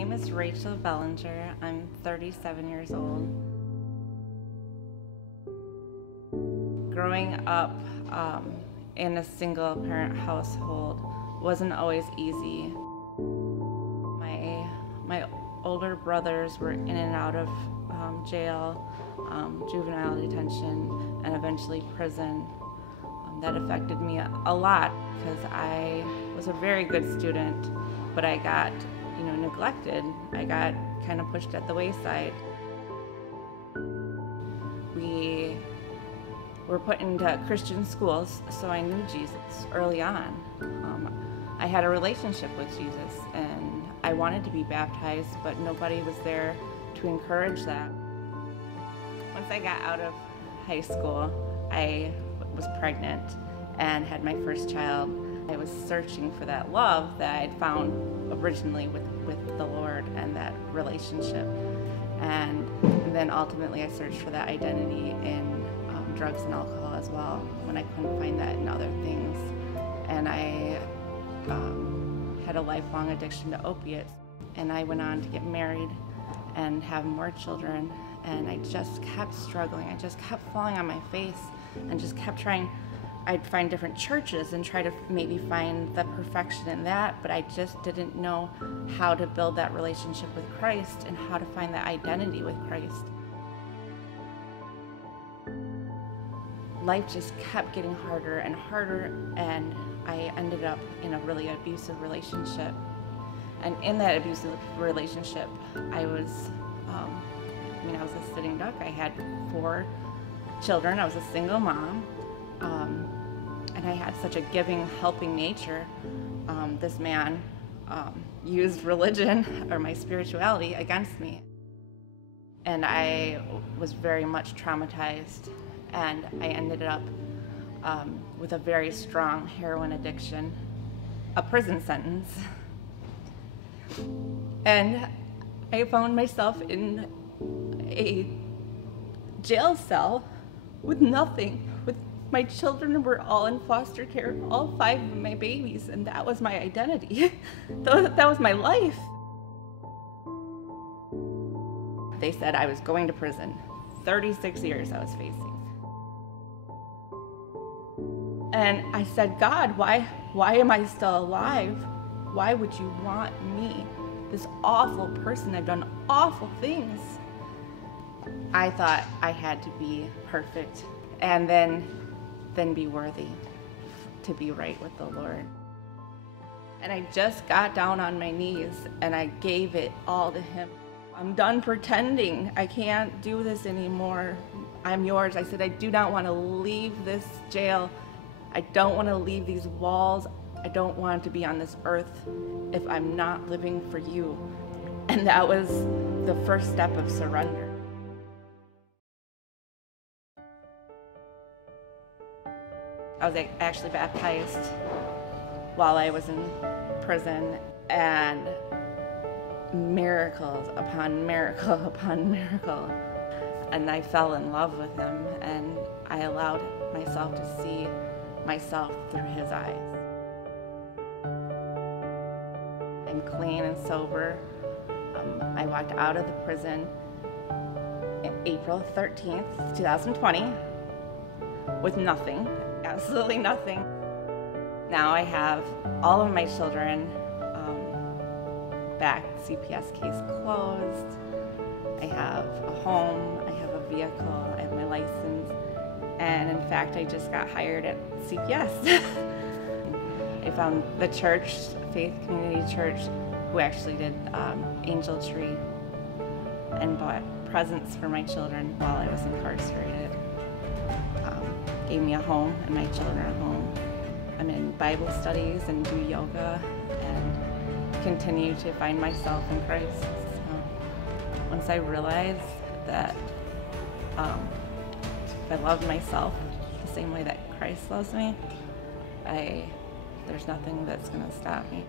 name is Rachel Bellinger. I'm 37 years old. Growing up in a single parent household wasn't always easy. My older brothers were in and out of jail, juvenile detention, and eventually prison. That affected me a lot because I was a very good student, but I got, neglected. I got kind of pushed at the wayside. We were put into Christian schools, so I knew Jesus early on. I had a relationship with Jesus, and I wanted to be baptized, but nobody was there to encourage that. Once I got out of high school, I was pregnant and had my first child. I was searching for that love that I had found originally with the Lord and that relationship. And then ultimately I searched for that identity in drugs and alcohol as well, when I couldn't find that in other things. And I had a lifelong addiction to opiates. And I went on to get married and have more children. And I just kept struggling. I just kept falling on my face and just kept trying. I'd find different churches and try to maybe find the perfection in that, but I just didn't know how to build that relationship with Christ and how to find that identity with Christ. Life just kept getting harder and harder, and I ended up in a really abusive relationship. And in that abusive relationship, I was a sitting duck. I had 4 children. I was a single mom. And I had such a giving, helping nature. This man used religion or my spirituality against me. And I was very much traumatized, and I ended up with a very strong heroin addiction, a prison sentence. And I found myself in a jail cell with nothing. My children were all in foster care, all 5 of my babies, and that was my identity. That was my life. They said I was going to prison. 36 years I was facing. And I said, God, why am I still alive? Why would you want me, this awful person? I've done awful things. I thought I had to be perfect and then be worthy to be right with the Lord. And I just got down on my knees and I gave it all to Him. I'm done pretending. I can't do this anymore. I'm yours. I said, I do not want to leave this jail. I don't want to leave these walls. I don't want to be on this earth if I'm not living for you. And that was the first step of surrender. I was actually baptized while I was in prison, and miracles upon miracle upon miracle. And I fell in love with Him, and I allowed myself to see myself through His eyes. I'm clean and sober. I walked out of the prison April 13th, 2020 with nothing. Absolutely nothing. Now I have all of my children back, CPS case closed. I have a home, I have a vehicle, I have my license, and in fact I just got hired at CPS. I found the church, Faith Community Church, who actually did Angel Tree and bought presents for my children while I was incarcerated. Gave me a home and my children a home. I'm in Bible studies and do yoga and continue to find myself in Christ. So once I realized that if I love myself the same way that Christ loves me, there's nothing that's going to stop me.